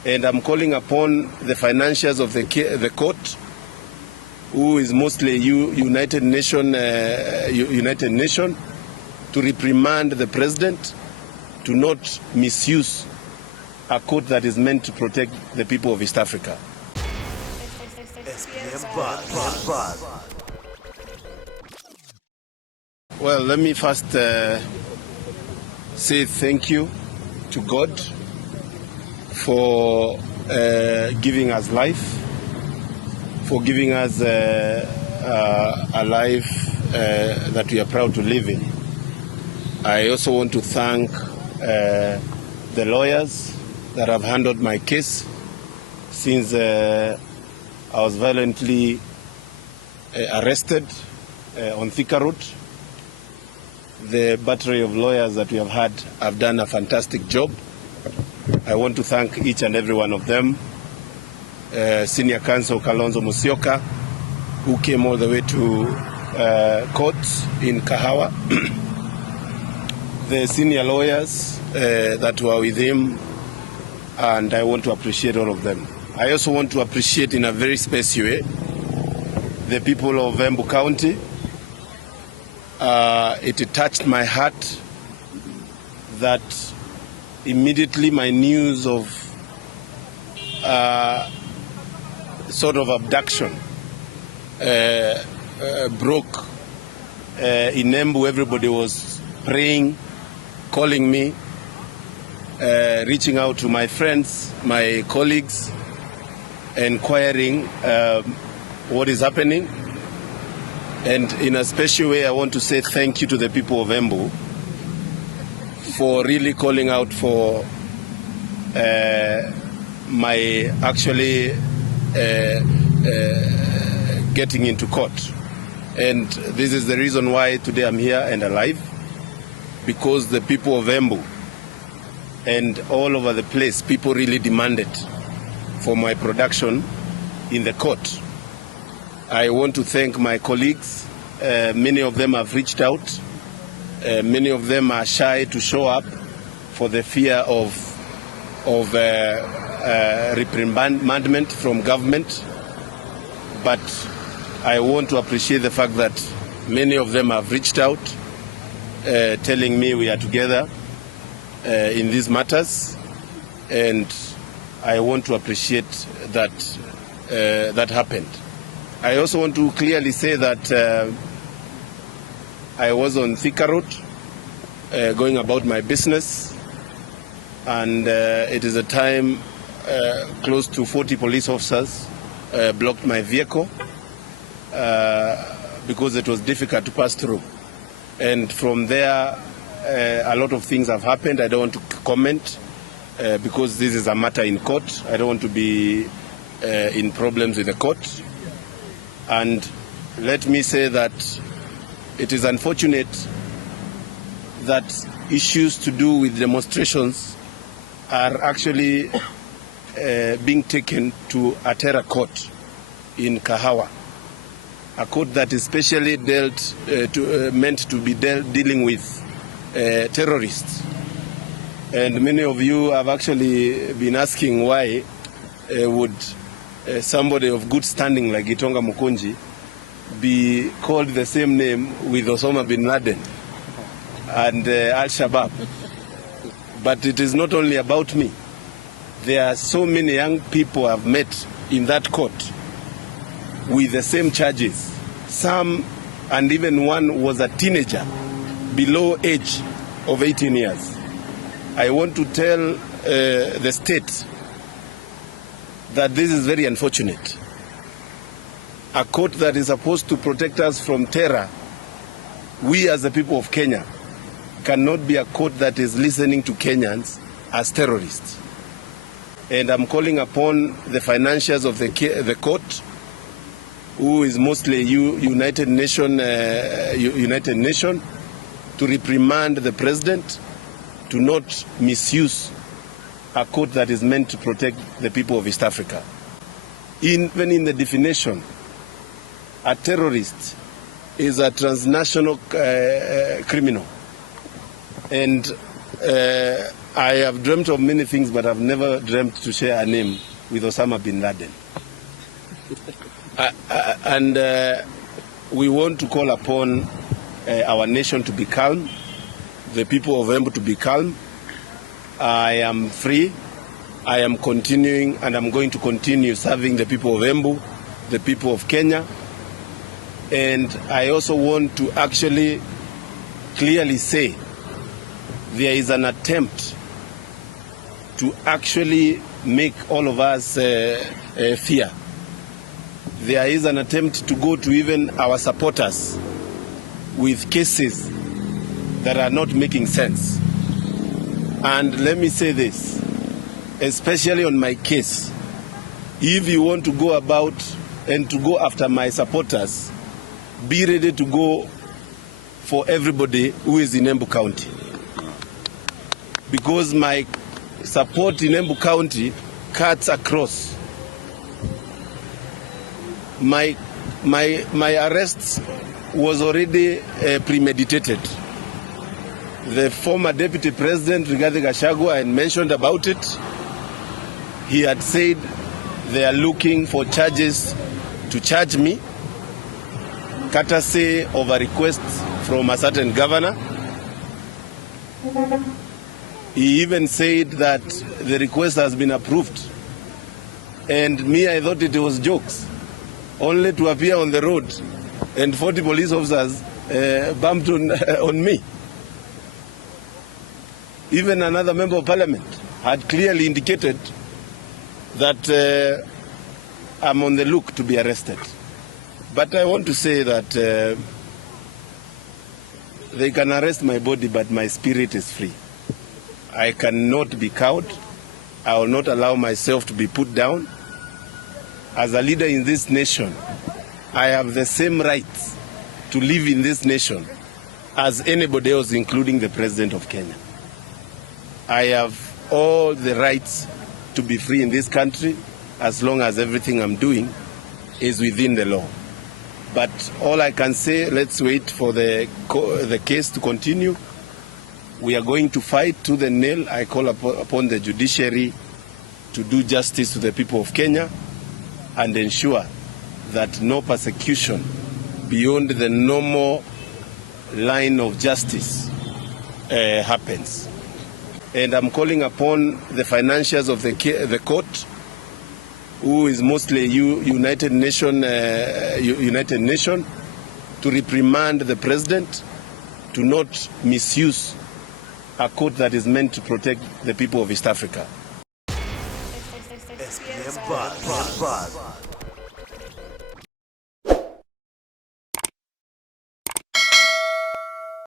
And I'm calling upon the financiers of the court, who is mostly United Nation, to reprimand the president to not misuse a court that is meant to protect the people of East Africa. Well, let me first say thank you to God for giving us life, for giving us a life that we are proud to live in. I also want to thank the lawyers that have handled my case since I was violently arrested on Thika Road. The battery of lawyers that we have had have done a fantastic job. I want to thank each and every one of them. Senior Counsel Kalonzo Musyoka, who came all the way to court in Kahawa. The senior lawyers that were with him, and I want to appreciate all of them. I also want to appreciate in a very special way the people of Embu County. It touched my heart that immediately my news of sort of abduction broke in Embu. Everybody was praying, calling me, reaching out to my friends, my colleagues, inquiring what is happening. And in a special way, I want to say thank you to the people of Embu for really calling out for my actually getting into court. And this is the reason why today I'm here and alive, because the people of Embu and all over the place, people really demanded for my production in the court. I want to thank my colleagues. Many of them have reached out. Many of them are shy to show up for the fear of reprimandment from government. But I want to appreciate the fact that many of them have reached out, telling me we are together in these matters, and I want to appreciate that that happened. I also want to clearly say that I was on Thika Road going about my business, and it is a time close to 40 police officers blocked my vehicle because it was difficult to pass through. And from there, a lot of things have happened. I don't want to comment because this is a matter in court. I don't want to be in problems with the court. And let me say that it is unfortunate that issues to do with demonstrations are actually being taken to a terror court in Kahawa, a court that is specially meant to be dealing with terrorists. And many of you have actually been asking why would somebody of good standing like Gitonga Mukunji be called the same name with Osama bin Laden and Al-Shabaab. But it is not only about me. There are so many young people I've met in that court with the same charges. Some, and even one was a teenager below age of 18 years. I want to tell the state that this is very unfortunate. A court that is supposed to protect us from terror, we as the people of Kenya, cannot be a court that is listening to Kenyans as terrorists. And I'm calling upon the financiers of the court, who is mostly United Nation, to reprimand the president to not misuse a court that is meant to protect the people of East Africa. Even in the definition, a terrorist is a transnational criminal. And I have dreamt of many things, but I've never dreamt to share a name with Osama bin Laden. And we want to call upon our nation to be calm, the people of Embu to be calm. I am free. I am continuing, and I'm going to continue serving the people of Embu, the people of Kenya. And I also want to actually clearly say there is an attempt to actually make all of us fear. There is an attempt to go to even our supporters with cases that are not making sense. And let me say this, especially on my case, if you want to go about and to go after my supporters, be ready to go for everybody who is in Embu County. Because my support in Embu County cuts across. My arrest was already premeditated. The former Deputy President, Rigathi Gachagua, had mentioned about it. He had said they are looking for charges to charge me, courtesy of a request from a certain governor. He even said that the request has been approved. And me, I thought it was jokes, only to appear on the road and 40 police officers bumped on me. Even another member of parliament had clearly indicated that I'm on the look to be arrested. But I want to say that they can arrest my body, but my spirit is free. I cannot be cowed. I will not allow myself to be put down. As a leader in this nation, I have the same rights to live in this nation as anybody else, including the President of Kenya. I have all the rights to be free in this country as long as everything I'm doing is within the law. But all I can say, let's wait for the case to continue. We are going to fight to the nail. I call upon the judiciary to do justice to the people of Kenya and ensure that no persecution beyond the normal line of justice happens. And I'm calling upon the financiers of the court, who is mostly United Nation, to reprimand the president to not misuse a court that is meant to protect the people of East Africa.